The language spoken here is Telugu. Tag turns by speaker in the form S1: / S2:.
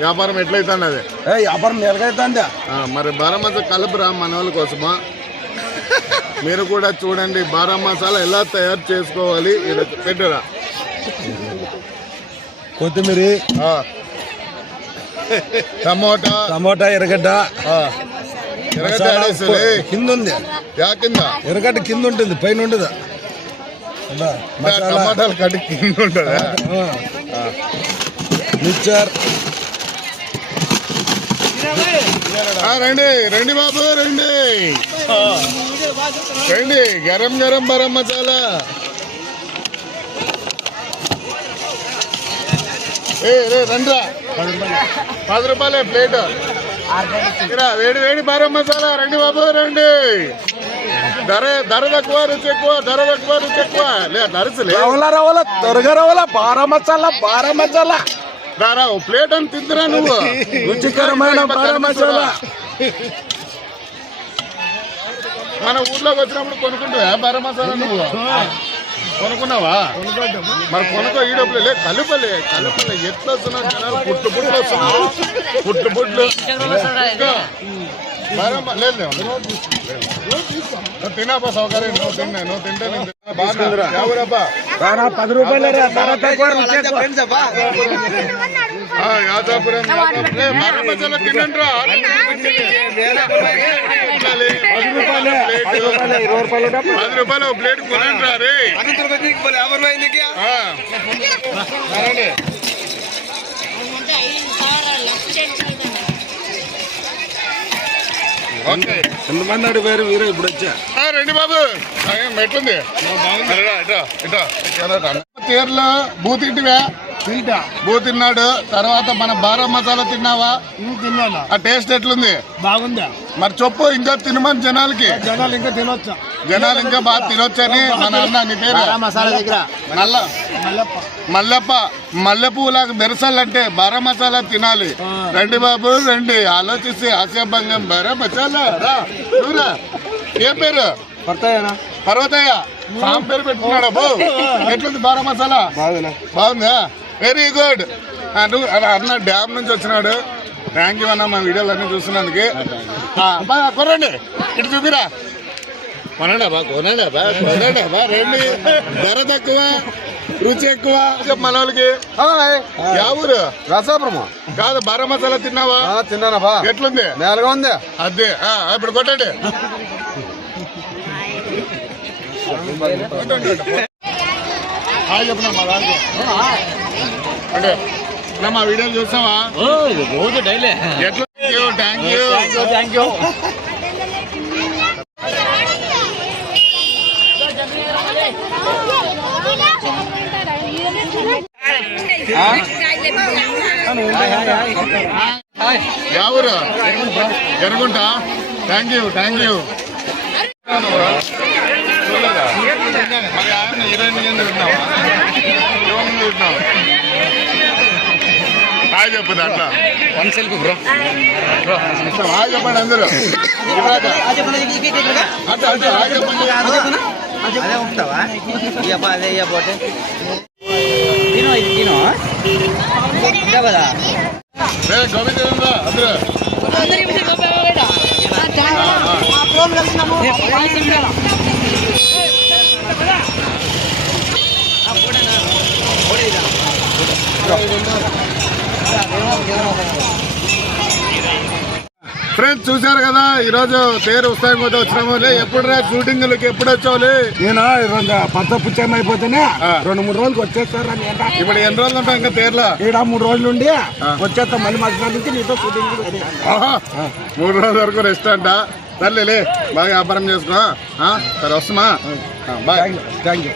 S1: వ్యాపారం ఎట్లయితుంది అది?
S2: ఏ వ్యాపారం నెలకైతుందా
S1: ఆ, మరి బారా మసాలా కలుపురా మన వాళ్ళ కోసమా? మీరు కూడా చూడండి బారా మసాలా ఎలా తయారు చేసుకోవాలి పెట్టురా?
S2: కొత్తిమీర
S1: ఆ. టమోటా.
S2: టమోటా ఎర్రగడ్డ. మసాలా
S1: ఆడేస్తుంది.
S2: కింద ఉంది
S1: యా కింద.
S2: ఎర్రగడ్డ కింద ఉంటుంది పైన ఉండదు అబ్బా, మసాలా.
S1: టమాటాలు కట్టి కింద ఉంటుందా.
S2: మిక్చర్.
S1: రండి రండి బాబు రండి. రండి గరం గరం బరం మసాలా. ఏ రే రండిరా. పది రూపాయలే ప్లేట్. వేడి వేడి బరం మసాలా. రండి బాబు రండి. ధర ధర తక్కువ రుచి ఎక్కువ ధర తక్కువ రుచి ఎక్కువ. లే నరుసులే
S2: రవల రవల త్వరగా రవల బారా మసాలా బారా మసాలా.
S1: దారా ఓ ప్లేట్ అని తిందిరా నువ్వు.
S2: రుచికరమైన
S1: మన ఊర్లోకి వచ్చినప్పుడు కొనుక్కుంటావా బార మసాలా నువ్వు కొనుక్కున్నావా? మరి కొనుక్కో ఈడప్పుడు లే కలుపలే కలుపలే. ఎట్లా వస్తున్నారు జనాలు? పుట్లు పుట్లు. వస్తున్నారు పుట్లు పుట్లు లేదు తినాపా సౌకర్యం. నువ్వు తిన్నా నువ్వు తింటే నేను. బాగా ఎవరబ్బా
S2: బారా పది రూపాయలు రా ధర తక్కువ రుచి ఎక్కువ.
S1: ఆ, యాదాపురం యాదాపురం. లే, బారా మసాలా తినండిరా
S2: పది రూపాయలే పది రూపాయలే ఇరవై రూపాయలు డబ్బు.
S1: పది రూపాయలు ఒక ప్లేట్ కొనండి రా రే ఆ. రండి. ఓకే
S2: ఎంతమంది అడిగారు వీరు ఇప్పుడు వచ్చా
S1: ఆ, రండి బాబు. మెట్లుంది? తీర్లో బూ తింటివా బూ తిన్నాడు తర్వాత మన బారా మసాలా తిన్నావా?
S2: తిన్నాను.
S1: ఆ టేస్ట్ ఎట్లుంది?
S2: బాగుందా?
S1: మరి చెప్పు ఇంకా తినమని జనాలకి.
S2: జనాలు ఇంకా తినొచ్చా?
S1: జనాలు ఇంకా బాగా తినొచ్చని మన అన్న నీ పేరు.
S2: మసాలా దగ్గర.
S1: నల్ల మల్లప్ప. మల్లె పువ్వులాగా మెరసాలంటే బారా మసాలా తినాలి. రండి బాబు రండి. ఆలోచిస్తే ఆశాభంగం బారా మసాలా రా. ఏం పేరు? పర్వతయ్య. సాం పేరు పెట్టుకున్నాడు? అబ్బో ఎట్లుంది బారా మసాలా? బాగుందా? వెరీ గుడ్ నువ్వు అన్న- అన్న డ్యామ్ నుంచి వచ్చినాడు. థ్యాంక్ యూ అన్న మా వీడియోలు అన్ని చూస్తున్నందుకు. కొనండి. ఇటు చూపిరా. కొనండి బా కొనండి బా కొనండి బా రండి. ధర తక్కువ రుచి ఎక్కువ. చెప్పు మన వాళ్ళకి యా ఊరు?
S2: రసాపురమా?
S1: కాదు బారా మసాలా తిన్నావా?
S2: తిన్నానబ్బా.
S1: ఎట్లుంది?
S2: నేలగా ఉంది.
S1: అదే ఆ, ఇప్పుడు కొట్టండి హాయ్ చెప్పిన మా దానికి అంటే ఇలా మా వీడియోలు చూస్తావా
S3: రోజు డైలీ
S1: ఎట్లా థ్యాంక్ యూ
S3: థ్యాంక్ యూ
S1: యా ఊరు థ్యాంక్ యూ థ్యాంక్ యూ మరి ఆయన హీరోయిన్ కింద ఉన్నావా కింద ఉన్నావా హాయ్ చెప్పు దాంట్లో
S3: వన్ సెల్ఫ్ బ్రో
S1: హాయ్ చెప్పండి అందరూ. అట్లా అట్లా హాయ్ చెప్పండి
S4: అదే ఉంటావా ఇయ్యప్ప అదే ఇయ్యపోతే తినో ఇది తినో కదా
S1: గోవింద అందరూ ఫ్రెండ్స్ చూశారు కదా ఈరోజు తేరు ఉత్సాహం కొద్ది వచ్చినాము. ఎప్పుడు రా షూటింగ్లకి ఎప్పుడు వచ్చావులే?
S2: నేను? పత్త పుచ్చం అయిపోతేనే. రెండు మూడు రోజులకి వచ్చేస్తారు.
S1: ఇప్పుడు ఎన్ని రోజులు ఉంటాం ఇంకా తేర్లో
S2: ఈడ మూడు రోజులు ఉండి వచ్చేస్తా మళ్ళీ మధ్యాహ్నం నుంచి నీతో షూటింగ్
S1: మూడు రోజుల వరకు రెస్ట్ అంట. సర్లేలే బాగా వ్యాపారం చేసుకో ఆ, సరే వస్తామా బాయ్.
S2: Thank you